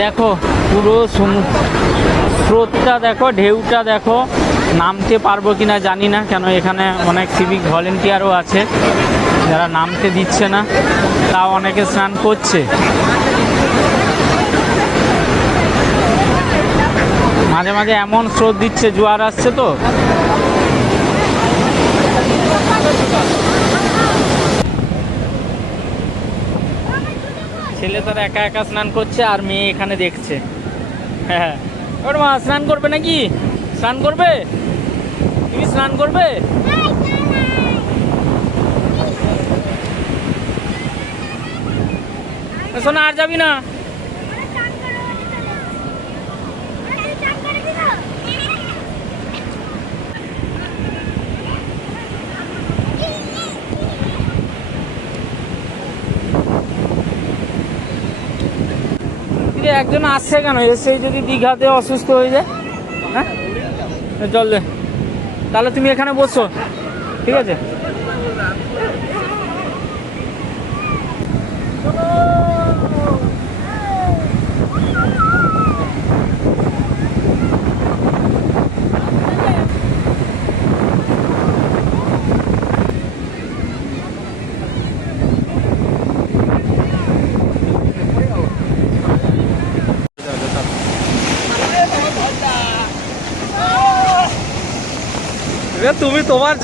দেখো পুরো স্রোতটা দেখো, ঢেউটা দেখো। নামতে পারবো কিনা জানি না, কেন এখানে অনেক সিভিক ভলেন্টিয়ারও আছে যারা নামতে দিচ্ছে না, তাও অনেকে স্নান করছে। মাঝে মাঝে এমন স্রোত দিচ্ছে, জোয়ার আসছে তো। ছেলে তারা একা একা স্নান করছে আর মেয়ে এখানে দেখছে। হ্যাঁ, ওর মা স্নান করবে নাকি? স্নান করবে? তুমি স্নান করবে? শোনা, আর যাবি না? একজন আসছে কেন? এসে যদি দীঘাতে অসুস্থ হয়ে যায়, হ্যাঁ চল দে। তাহলে তুমি এখানে বসো, ঠিক আছে? তুমি তোমার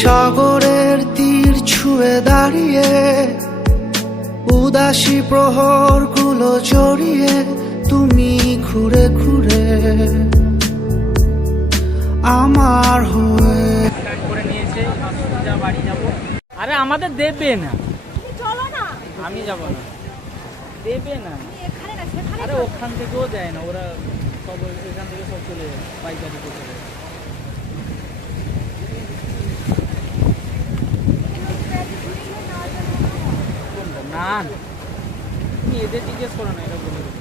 সাগরের তীর ছুঁয়ে দাঁড়িয়ে, উদাসী প্রহর গুলো জড়িয়ে, তুমি ঘুরে ঘুরে আমার হয়ে। করে নিয়েছে, বাড়ি যাবো। আরে আমাদের দেবে না, চলো না। আমি যাবো না, দেবে না। আরে ওখান থেকেও দেয় না, ওরা সব এখান থেকে সব চলে যায়, পাইকারি চলে যায়। না তুমি এদের জিজ্ঞেস করো না, এটা বলে দেবে।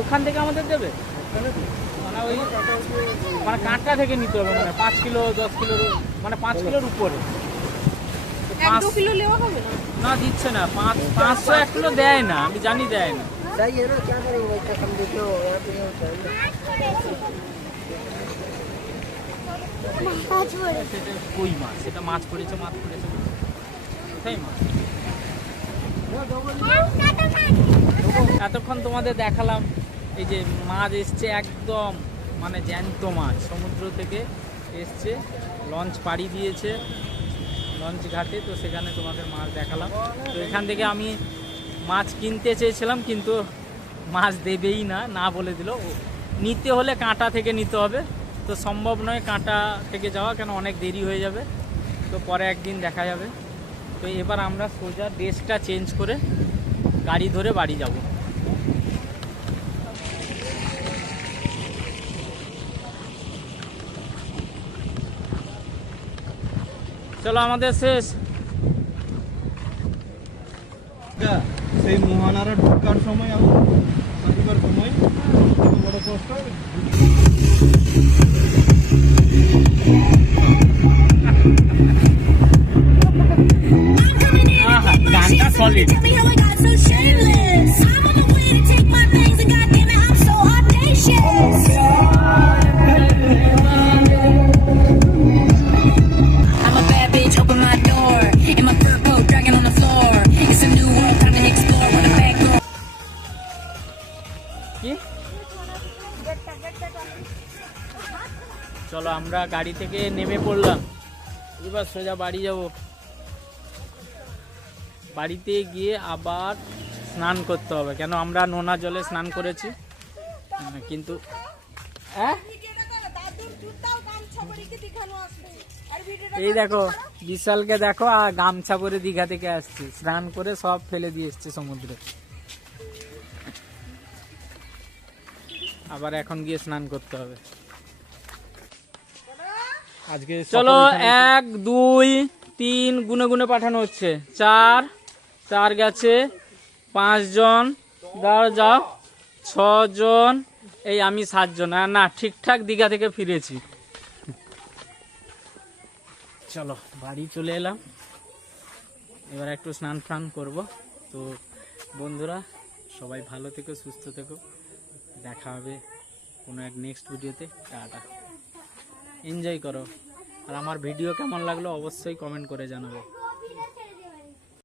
ওখান থেকে আমাদের দেবে মানে ওই মানে কাঁটা থেকে নিতে হবে, মানে 5 কিলো 10 কিলোর, মানে 5 কিলোর উপরে। 1-2 কিলো নেওয়া হবে না? না দিচ্ছে না, 500 1 কিলো দেয় না, আমি জানি দেয় না। কই মাছ, সেটা মাছ পড়েছে, মাছ পড়েছে, কোথায় মাছ? এতক্ষণ তোমাদের দেখালাম এই যে মাছ এসছে, একদম মানে জ্যান্ত মাছ সমুদ্র থেকে এসছে, লঞ্চ পাড়ি দিয়েছে লঞ্চ ঘাটে, তো সেখানে তোমাদের মাছ দেখালাম। তো এখান থেকে আমি মাছ কিনতে চেয়েছিলাম, কিন্তু মাছ দেবেই না, না বলে দিল। নিতে হলে কাঁটা থেকে নিতে হবে, তো সম্ভব নয় কাঁটা থেকে যাওয়া, কেন অনেক দেরি হয়ে যাবে, তো পরে একদিন দেখা যাবে। তো এবার আমরা সোজা ড্রেসটা চেঞ্জ করে গাড়ি ধরে বাড়ি যাব। চলো, আমাদের শেষ। সেই মোহনারা ঢোকার সময় আর আসবার সময় বড় কষ্ট। গানটা solid. I'm a bad bitch, open my আমরা গাড়ি থেকে নেমে পড়লাম, এবার সোজা বাড়ি যাব। বাড়িতে গিয়ে আবার স্নান করতে হবে, কেন আমরা নোনা জলে স্নান করেছি কিন্তু এই দেখো বিশালকে দেখো, আর গামছা পরে দীঘা থেকে আসছে, স্নান করে সব ফেলে দিয়ে এসছে সমুদ্রে। আবার এখন গিয়ে স্নান করতে হবে। আজকে চলো 1 2 3 গুনে গুনে পাঠানো হচ্ছে। 4 গেছে, 5 জন, যাও 6 জন, এই আমি 7 জন। না ঠিকঠাক দীঘা থেকে ফিরেছি। চলো বাড়ি চলে এলাম, এবার একটু স্নান ফান করবো। তো বন্ধুরা সবাই ভালো থেকো, সুস্থ থেকো, দেখা হবে কোনো এক নেক্সট ভিডিওতে। টাটা, এনজয় করো। আর আমার ভিডিও কেমন লাগলো অবশ্যই কমেন্ট করে জানাবো।